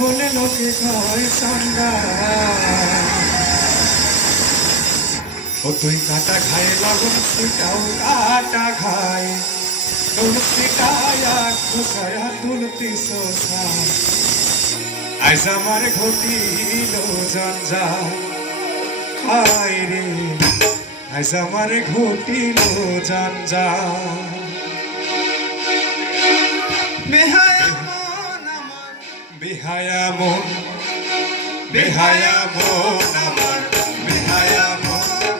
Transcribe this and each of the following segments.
বলে লোকে কয় সান্ডা। ও তুই কাটা খায় লাগুন সিটাও কাটা খায় তোর সিটায়া খুশায়া তুলতি সোসা। আজ আমার ঘটিল জঞ্জাল হায় রে, আজ আমার ঘটিল জঞ্জাল। বেহায়া মন আমার, বেহায়া মন, বেহায়া মন আমার, বেহায়া মন,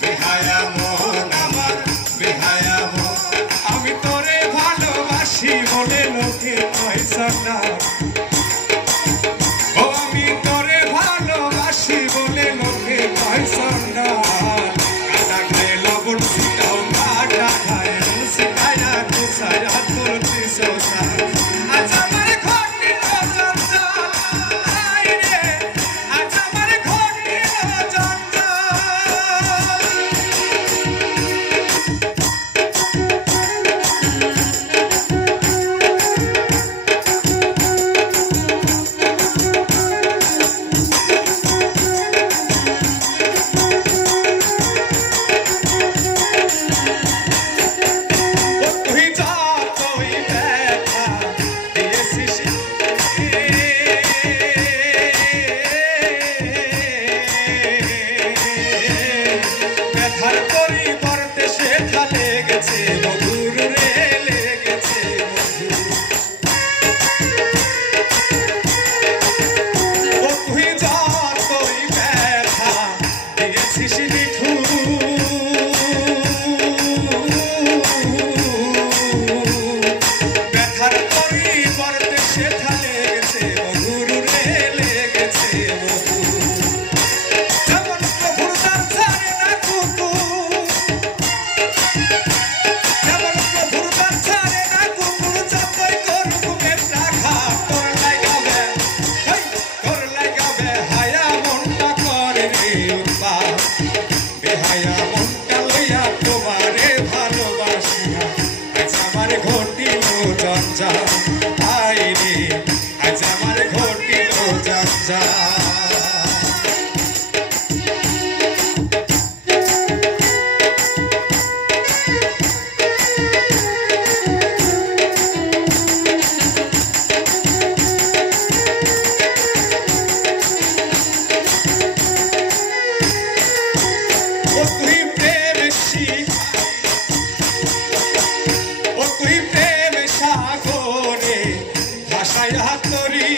বেহায়া মন আমার, বেহায়া মন। আমি তোরে ভালোবাসি বলে লোকে কয় সান্ডা। ও আমি তোরে ভালোবাসি বলে লোকে কয় সান্ডা। কাটা খায় লবণ সিটাও কাটা খায় সিটায়া কুসায়া তুলতি সোসা। আজ আমার ঘটিল জঞ্জাল হায় রে, আজ আমার ঘটিল জঞ্জাল। ব্যথার পরিবর্তে সেটা লেগেছে মধুর রে, লেগেছে মধুর। ও তুই যতই ব্যথা দিয়েছিস নিঠুর, ব্যথার পরিবর্তে সেটা লেগেছে মধুর রে, লেগেছে মধুর। যেমন প্রভুর দ্বার ছাড়ে না কুকুর, যেমন প্রভুর দ্বার ছাড়ে না কুকুর, যতই করুক মেঘটা ঘাট তোর লাগাবে, হেই তোর লাগাবে হায়া মনটা করে রে উৎপাত। বেহায়া মনটা লইয়া তোমারে ভালোবাসিয়া আজ আমার ঘটিল জঞ্জাল হায় রে, আজ আমার ঘটিল জঞ্জাল। ও তুই প্রেম ও তুই প্রেম সাগরে ভাসায়া তরি,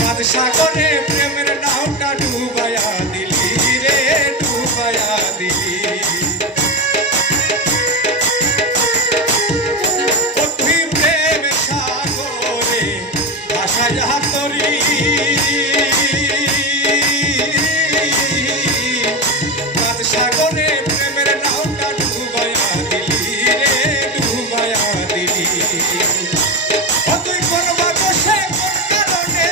মাঝ সাগরে প্রেমের নাওটা ডুবায়া দিলি রে, ডুবায়া দিলি। ও তুই প্রেম সাগরে ভাসায়া তরি, মাঝ সাগরে প্রেমের নাওটা ডুবায়া দিলি রে, ডুবায়া দিলি। ও তুই কোন বাদশে কোন কারণে,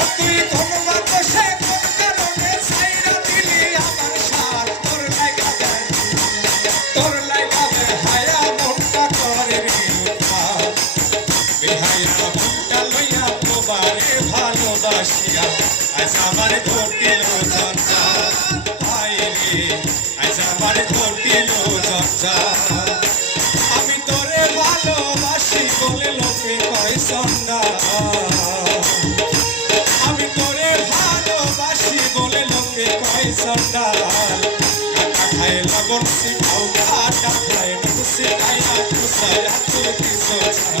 ও তুই কোন বাদশে কোন কারণে ছাইরা দিলি আমার সাথ। তোর লাগাবে, তোর লাগাবে হায়া মনটা করে রে উৎপাত। বেহায়া মনটা লইয়া তোমারে ভালোবাসিয়া আজ আমার ঘটিল জঞ্জাল হায় রে, আজ আমার ঘটিল জঞ্জাল। আমি তোরে ভালোবাসি বলে লোকে কয় সান্ডা। আমি তোরে ভালোবাসি বলে লোকে কয় সান্ডা। কাটা খায় লবণ সিটাও কাটা খায় সিটায়া কুসায়া তুলতি সোসা।